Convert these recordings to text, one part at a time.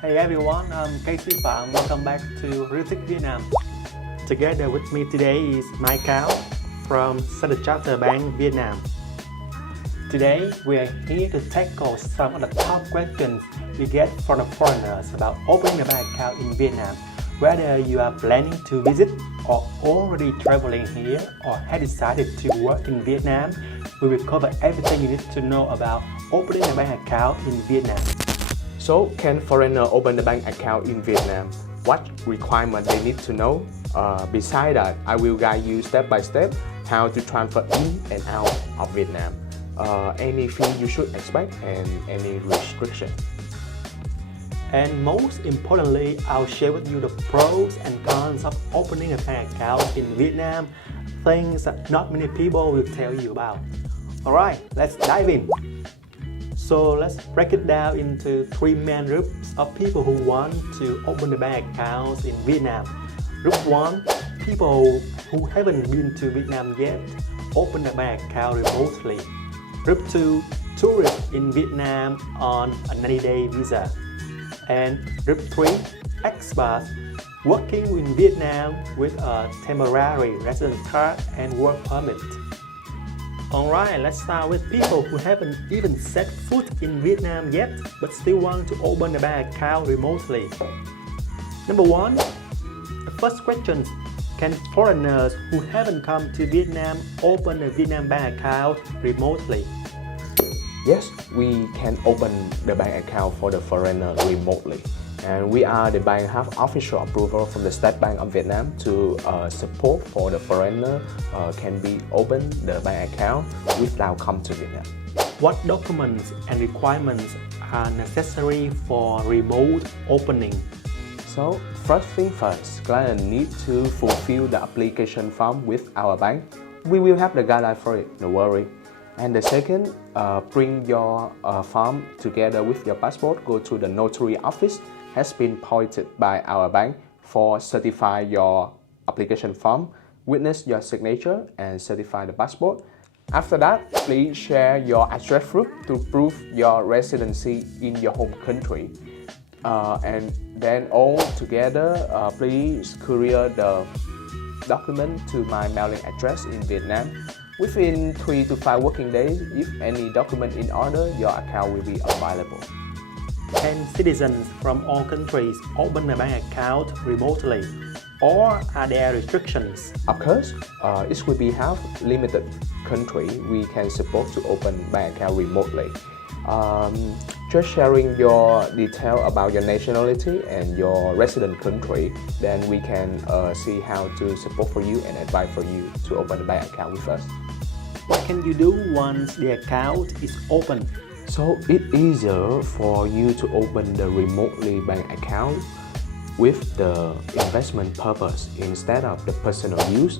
Hey everyone, I'm Casey Pham. Welcome back to Real Tech Vietnam. Together with me today is Mike Cao from Standard Chartered Bank, Vietnam. Today we are here to tackle some of the top questions we get from the foreigners about opening a bank account in Vietnam. Whether you are planning to visit or already traveling here or have decided to work in Vietnam, we will cover everything you need to know about opening a bank account in Vietnam. So, can foreigner open the bank account in Vietnam? What requirement they need to know? Besides that, I will guide you step by step how to transfer in and out of Vietnam. Any fee you should expect and any restriction. And most importantly, I'll share with you the pros and cons of opening a bank account in Vietnam, things that not many people will tell you about. Alright, let's dive in. So let's break it down into three main groups of people who want to open a bank account in Vietnam. Group 1, people who haven't been to Vietnam yet, open a bank account remotely. Group 2, tourists in Vietnam on a 90-day visa. And Group 3, expats working in Vietnam with a temporary residence card and work permit. Alright, let's start with people who haven't even set foot in Vietnam yet but still want to open a bank account remotely. Number 1, the first question: can foreigners who haven't come to Vietnam open a Vietnam bank account remotely? Yes, we can open the bank account for the foreigner remotely. And we are the bank have official approval from the State Bank of Vietnam to support for the foreigner can be open the bank account without come to Vietnam. What documents and requirements are necessary for remote opening? So first thing first, client need to fulfill the application form with our bank. We will have the guideline for it, no worry. And the second, bring your form together with your passport, go to the notary office has been appointed by our bank for certify your application form, witness your signature and certify the passport. After that, please share your address proof to prove your residency in your home country. And then all together, please courier the document to my mailing address in Vietnam. Within 3 to 5 working days, if any document in order, your account will be available. Can citizens from all countries open a bank account remotely, or are there restrictions? Of course, it will be have limited country we can support to open bank account remotely. Just sharing your detail about your nationality and your resident country, then we can see how to support for you and advise for you to open a bank account with us. What can you do once the account is open? So it's easier for you to open the remotely bank account with the investment purpose instead of the personal use.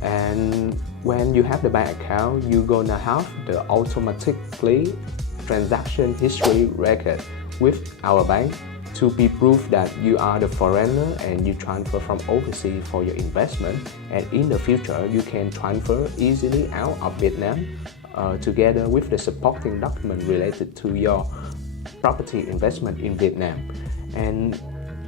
And when you have the bank account, you're gonna have the automatically transaction history record with our bank to be proof that you are the foreigner and you transfer from overseas for your investment. And in the future, you can transfer easily out of Vietnam together with the supporting document related to your property investment in Vietnam. And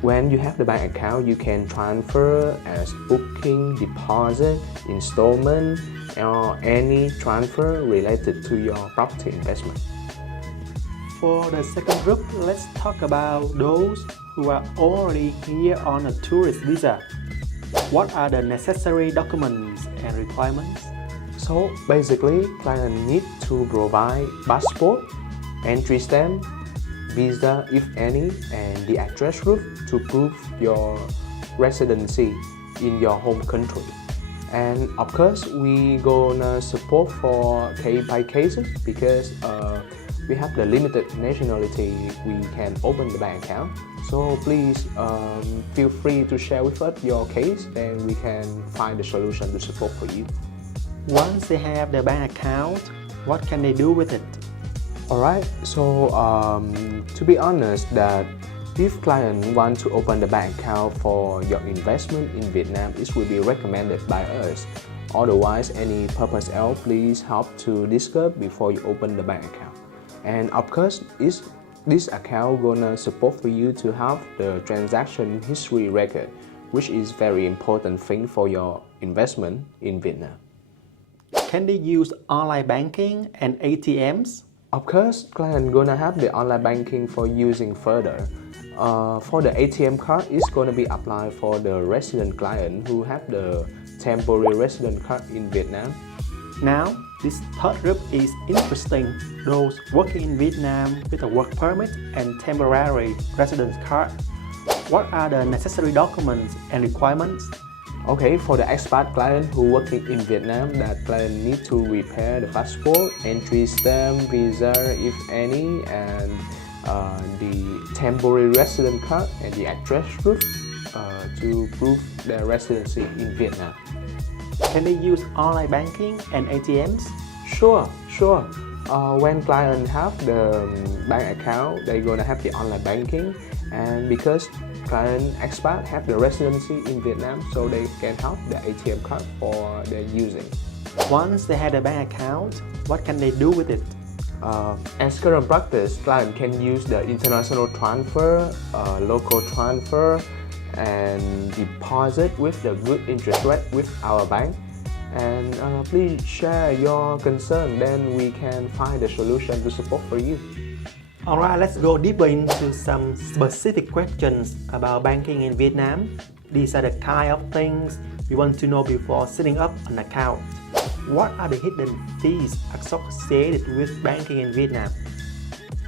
when you have the bank account, you can transfer as booking, deposit, installment, or any transfer related to your property investment. For the second group, let's talk about those who are already here on a tourist visa. What are the necessary documents and requirements? So basically, client need to provide passport, entry stamp, visa if any, and the address proof to prove your residency in your home country. And of course, we gonna support for case by case because we have the limited nationality we can open the bank account. So please feel free to share with us your case and we can find the solution to support for you. Once they have their bank account, what can they do with it? Alright, so to be honest that if client want to open the bank account for your investment in Vietnam, it will be recommended by us. Otherwise, any purpose else, please help to discuss before you open the bank account. And of course, it's This account gonna support for you to have the transaction history record, which is very important thing for your investment in Vietnam. Can they use online banking and ATMs? Of course, client gonna have the online banking for using further. For the ATM card, it's gonna be applied for the resident client who have the temporary resident card in Vietnam. Now, this third group is interesting. Those working in Vietnam with a work permit and temporary residence card. What are the necessary documents and requirements? Okay, for the expat client who working in Vietnam, that client need to prepare the passport, entry stamp, visa if any, and the temporary resident card and the address proof to prove their residency in Vietnam. Can they use online banking and ATMs? Sure. When client have the bank account, they're gonna have the online banking, and because client expat have the residency in Vietnam, so they can have the ATM card for their using. Once they have a bank account, what can they do with it? As current practice, client can use the international transfer, local transfer, and deposit with the good interest rate with our bank. And please share your concern, then we can find a solution to support for you. Alright, let's go deeper into some specific questions about banking in Vietnam. These are the kind of things you want to know before setting up an account. What are the hidden fees associated with banking in Vietnam?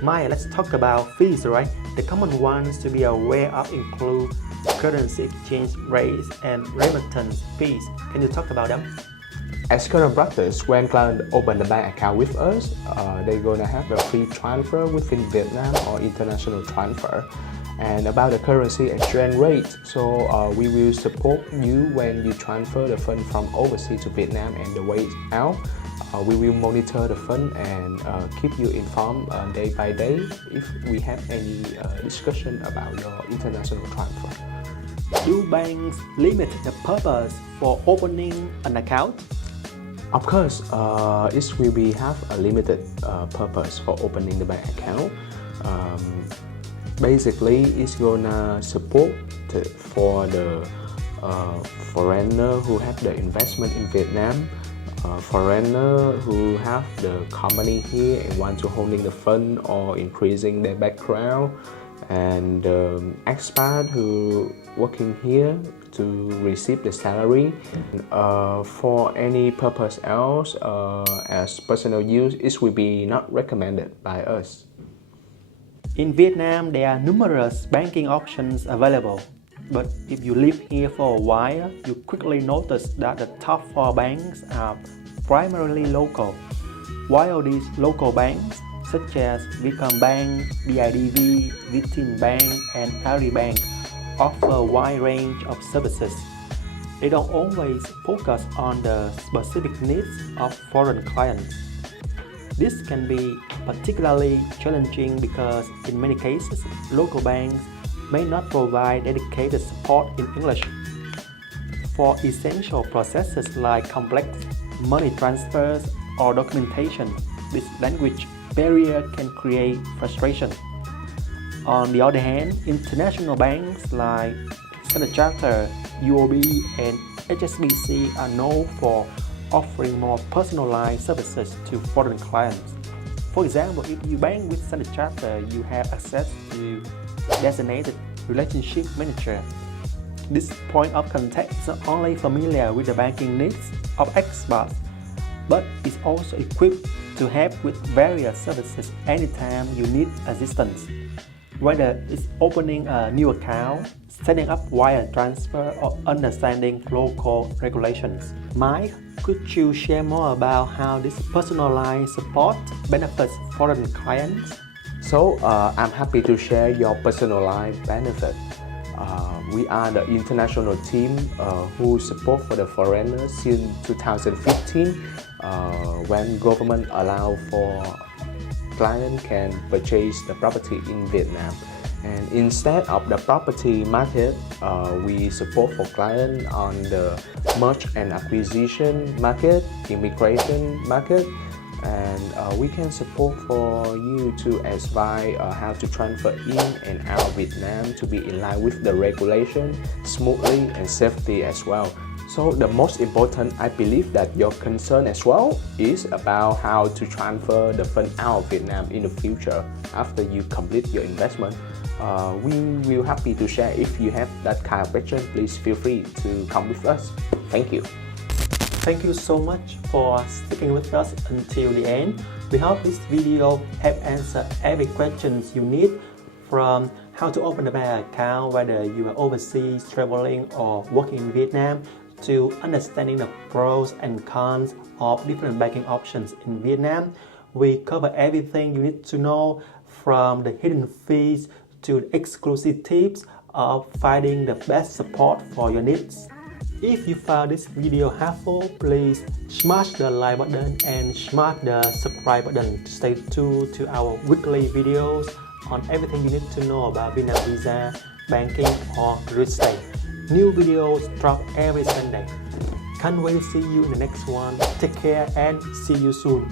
Maya, let's talk about fees, right? The common ones to be aware of include currency exchange rates and remittance fees. Can you talk about them? As current practice, when client open the bank account with us, they're gonna have the free transfer within Vietnam or international transfer. And about the currency exchange rate, so we will support you when you transfer the fund from overseas to Vietnam and the way out. We will monitor the fund and keep you informed day by day if we have any discussion about your international transfer. Do banks limit the purpose for opening an account? Of course, it will be have a limited purpose for opening the bank account. Basically, it's gonna support for the foreigner who have the investment in Vietnam, foreigner who have the company here and want to holding the fund or increasing their background, and expat who working here to receive the salary. For any purpose else as personal use, it will be not recommended by us. In Vietnam, there are numerous banking options available. But if you live here for a while, you quickly notice that the top 4 banks are primarily local. While these local banks, such as Vietcombank, BIDV, Vietinbank, and Agribank, offer a wide range of services. They don't always focus on the specific needs of foreign clients. This can be particularly challenging because in many cases, local banks may not provide dedicated support in English. For essential processes like complex money transfers or documentation, this language barrier can create frustration. On the other hand, international banks like Standard Chartered, UOB, and HSBC are known for offering more personalized services to foreign clients. For example, if you bank with Standard Chartered, you have access to designated relationship manager. This point of contact is not only familiar with the banking needs of expats, but is also equipped to help with various services anytime you need assistance. Whether it's opening a new account, setting up wire transfer, or understanding local regulations. Mike, could you share more about how this personalized support benefits foreign clients? So I'm happy to share your personalized benefit. We are the international team who support for the foreigners since 2015 when government allow for client can purchase the property in Vietnam. And instead of the property market, we support for client on the merge and acquisition market, immigration market, and we can support for you to advise how to transfer in and out of Vietnam to be in line with the regulation smoothly and safely as well. So the most important, I believe that your concern as well is about how to transfer the fund out of Vietnam in the future after you complete your investment. We will happy to share. If you have that kind of question, please feel free to come with us. Thank you. Thank you so much for sticking with us until the end. We hope this video have answered every questions you need, from how to open a bank account whether you are overseas traveling or working in Vietnam, to understanding the pros and cons of different banking options in Vietnam. We cover everything you need to know, from the hidden fees to the exclusive tips of finding the best support for your needs. If you found this video helpful, please smash the like button and smash the subscribe button to stay tuned to our weekly videos on everything you need to know about Vietnam visa, banking or real estate. New videos drop every Sunday. Can't wait to see you in the next one. Take care and see you soon.